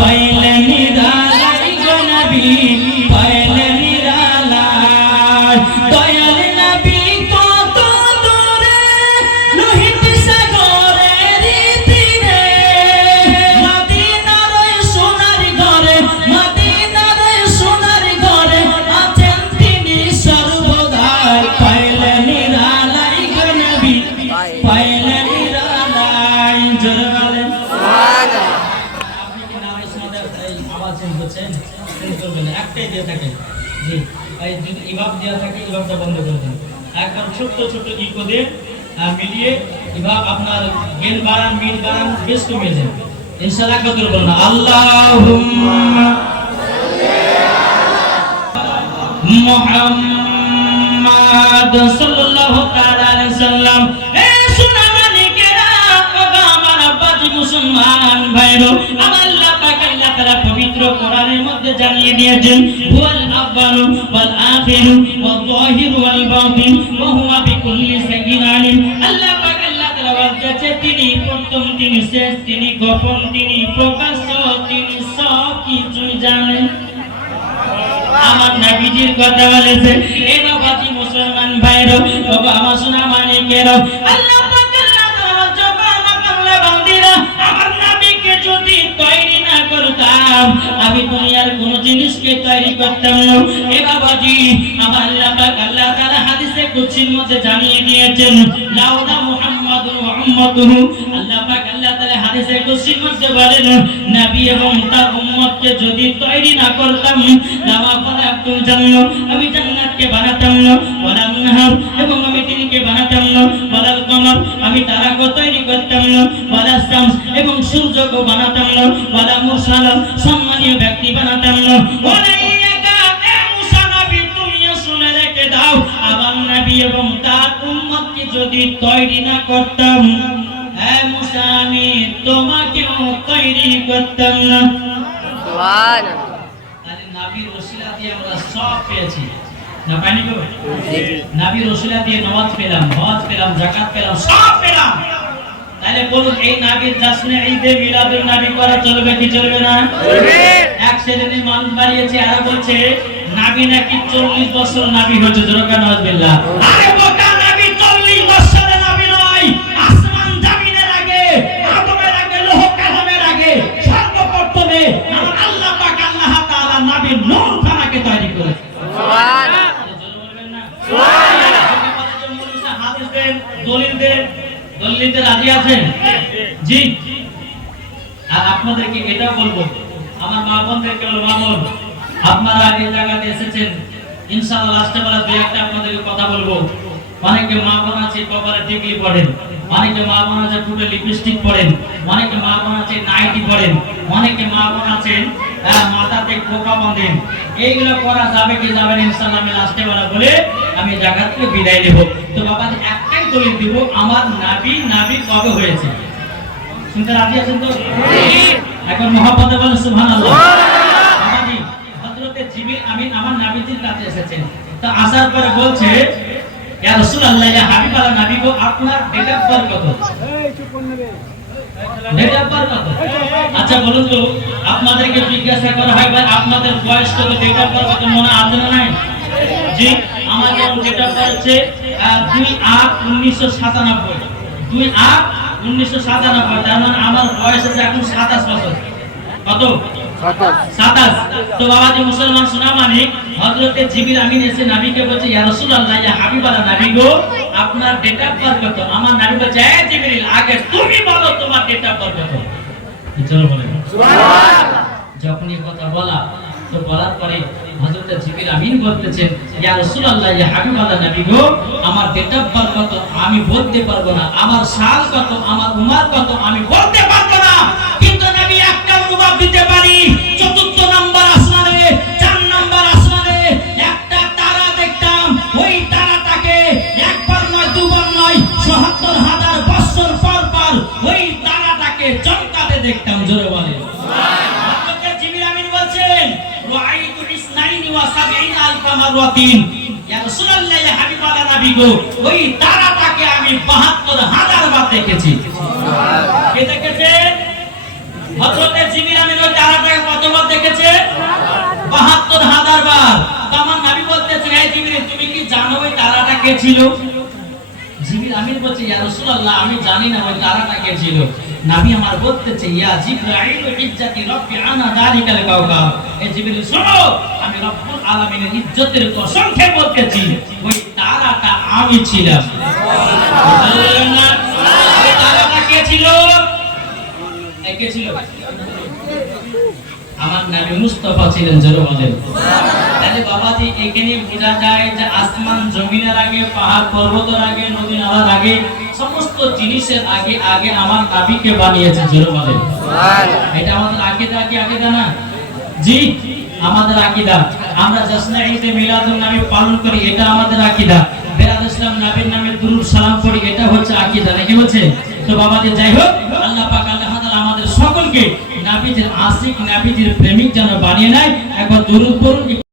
পাইলে নিরালাই গো নবী পাইলে নিরালাই দয়াল নবী কত দূরে লোহিত সাগরের তীরে মদিনার সোনার ঘরে মদিনার সোনার ঘরে আছেন তিনি সর্বদাই পাইলে নিরালাই গো নবী পাইলে নিরালাই জোরে বলেন সুবহানাল্লাহ। আপনি কি নামাজ মাদার আওয়াজ শুনছেন করবেন একটাই দিয়ে থাকে জি এই যদি ইমাম দেয়া থাকে ইমামটা বন্ধ করে দেন একদম ছোট ছোট ইকো দিয়ে মিলিয়ে ইমাম আপনার গেন বাড়ান মিল বাড়ান বেশ কমিয়ে দেন ইনশাআল্লাহ কত বলুন আল্লাহুম্মা মুহাম্মাদ সাল্লাল্লাহু তাআলা আলাইহি সাল্লাম এ সোনা মানিকেরা বাবা আমার আব্বাজি মুসলমান ভাইরো আমার আল্লাহ পাক আল্লাহ তাআলা পবিত্র কোরআনের মধ্যে জানিয়ে দিয়েছেন হুয়াল আউয়ালু ওয়াল আখিরু ওয়াল যাহিরু ওয়াল বাতিন ওয়া হুয়া বিকুল্লি শাইইন আলিম আল্লাহ পাক আল্লাহ তাআলা বলছে তিনি প্রথম তিনি শেষ তিনি গোপন তিনি প্রকাশ্য তিনি সব কিছু জানেন আমার নবীজির কথা বলেছে এ বাবাজি মুসলমান ভাইরা বাবা আমার সোনা মানিকেরা আল্লাহ পাক আল্লাহ তাআলা জবানা করলে বান্দিরা আমার নবীকে যদি তৈরি না করতাম আমি দুনিয়ার কোন জিনিসকে তৈরি করতাম না এ বাবাজি আমার আল্লাহ পাক আল্লাহ তাআলা হাদিসে কুদসির মধ্যে জানিয়ে দিয়েছেন লাউলা মুহাম্মাদুর ওয়া উম্মাতুহু আল্লাহ পাক আল্লাহ তাআলা হাদিসে কুদসির মধ্যে বলেন নবী এবং তার উম্মতকে যদি তৈরি না করতাম লামা ফারাতুল জান্নাত আমি জান্নাতকে বানাতাম না ওয়ালা নাহার এবং আমি দিনকে বানাতাম না ওয়ালা কমর আমি তারাকে তৈরি করতাম না ওয়ালা শামস এবং সূর্যকে বানাতাম না ওয়ালা মুরসাল সম্মানীয় ব্যক্তি বানাতাম না ওয়ালা ইয়াকা এ মুসা নবী তুমি শুনে রেখে দাও আমার নবী এবং তার উম্মতকে যদি তৈরি না করতাম হে মুসা আমি তোমাকেও তৈরি করতাম না সুবহানাল্লাহ তাহলে নবীর ওসিলা দিয়ে আমরা সব পেয়েছি না পাইনি গো নবীর ওসিলা দিয়ে নামাজ পেলাম হজ পেলাম যাকাত পেলাম সব পেলাম তাহলে বলুন এই নবীর জাসনে ঈদে মিলাদুন নবী করা চলবে কি চলবে না চলবে এক শ্রেণীর মানুষ বাড়িয়েছে আর বলছে নবী নাকি 40 বছর নবী হচ্ছে জোরকান নাউজুবিল্লাহ আরে বোকা নবী 40 বছরের নবী নয় আসমান জমিনের আগে আদমের আগে লোহ কালামের আগে সর্বপ্রথমে আমার আল্লাহ পাক আল্লাহ তাআলা নবীর নূর খানাকে তৈরি করেছে সুবহানাল্লাহ জোরে বলবেন না সুবহানাল্লাহ আমাদের জন্য মুসা হাদিস দেন দলিল দেন দলিলতে রাজি আছেন জি আর আপনাদেরকে এটা বলবো আমার মা বোনদেরকে বলবো মা বোন আপনারা এই জায়গাতে এসেছেন ইনশাআল্লাহ লাস্টে বেলা দুই একটা আপনাদেরকে কথা বলবো অনেকে মা বোন আছে কপালে টিকলি পড়েন অনেকে মা বোন আছে টুটে লিপস্টিক পড়েন অনেকে মা বোন আছে নাইটি পড়েন অনেকে মা বোন আছেন মাথাতে খোপা বাঁধেন এইগুলো করা যাবে কি যাবে না ইনশাআল্লাহ আমি লাস্টে বেলা বলে আমি জায়গা থেকে বিদায় নেব তো বাবা একটাই দলিল দিব আমার নবী কবে হয়েছে শুনতে রাজি আছেন তো এখন মহব্বতে বলেন সুবহানাল্লাহ বাবাজি হযরতে জিবরিল আমিন আমার নবীজির কাছে এসেছেন তো আসার পরে বলছে ইয়া রাসূলুল্লাহ ইয়া হাবিবাল্লাহ নবী গো আপনার ডেট অফ বার্থ কত এই চুপ করে নেবে ডেট অফ বার্থ কত আচ্ছা বলুন তো আপনাদেরকে জিজ্ঞাসা করা হয় ভাই আপনাদের বয়স কত ডেট অফ বার্থ কত মনে আছে না নাই জি আমার যেমন ডেট অফ বার্থ আছে 2/8/1997 2/8/1997 তার মানে আমার বয়স আছে এখন 27 বছর কত 27 তো বাবাজি মুসলমান সোনা মানিক হযরতে জিবরিল আমিন এসে নবীকে বলছে ইয়া রাসূলুল্লাহ ইয়া হাবিবাল্লাহ নবী গো আপনার ডেট অফ বার্থ কত আমার নবী বলছে এ জিবরিল আগে তুমি বলো তোমার ডেট অফ বার্থ কত চলো বলেন সুবহানাল্লাহ যখন এই কথা বলা তো বলার পরে হযরতে জিবরিল আমিন বলতেছেন ইয়া রাসূলুল্লাহ ইয়া হাবিবাল্লাহ নবী গো আমার ডেট অফ বার্থ কত আমি বলতে পারবো না আমার সাল কত আমার উমর কত আমি বলতে পারবো না কিন্তু নবী একটা অনুভব দিতে পারি চতুর্থ নাম্বার আসমানে 4 নাম্বার আসমানে একটা তারা দেখতাম ওই তারাটাকে একবার নয় দুবার নয় ৭৭,০০০ বছর পর পর ওই তারাটাকে চমকাতে দেখতাম জোরে বলেন সুবহানাল্লাহ হযরত জিবরিল আমিন বলেন রাআইতু ৭২ মারওয়াতিন ইয়া রাসূলুল্লাহ ইয়া হাবিবাল্লাহ নবী গো ওই তারাটাকে আমি ৭২,০০০ বার দেখেছি সুবহানাল্লাহ কে দেখেছেন হযরতে জিবরিল আমিন ওই তারাটাকে কতবার দেখেছে? ৭২,০০০ বার। তো আমার নবী বলতেছেন, হে জিবরিল তুমি কি জানো ওই তারাটা কে ছিল? জিবরিল আমিন বলছে, ইয়া রাসূলুল্লাহ আমি জানি না ওই তারাটা কে ছিল। নবী আমার বলতেছে, ইয়া জিবরাইল ইজ্জতি রাব্বি আনা যালিকাল কাওকাব। হে জিবরিল শোনো, আমি রব্বুল আলামিনের ইজ্জতের কসম খেয়ে বলতেছি ওই তারাটা আমি ছিলাম। সুবহানাল্লাহ। ওই তারাটা কে ছিল? কে ছিল? আমার নবী মুস্তাফা ছিলেন। জোরে বলেন সুবহানাল্লাহ। তাহলে বাবাজি এখানে বোঝা যায় যে আসমান জমিনের আগে, পাহাড় পর্বতের আগে, নদী নালার আগে, সমস্ত জিনিসের আগে আগে আমার নবীকে বানিয়েছে। জোরে বলেন সুবহানাল্লাহ। এটা আমাদের আকীদা কি আকীদা না? জি আমাদের আকীদা। আমরা জশ্নে ঈদে মিলাদুন নবী পালন করি, এটা আমাদের আকীদা। বেরাদ ইসলাম নবীর নামে দুরূদ সালাম পড়ি, এটা হচ্ছে আকীদা, নাকি বলছে? তো বাবাজি যাই হোক, আল্লাহ পাক আল্লাহ তাআলা আমাদের সকলকে নবীজির আশিক, নবীজির প্রেমিক যেন বানিয়ে নেয়। একবার দুরূদ পড়ুন।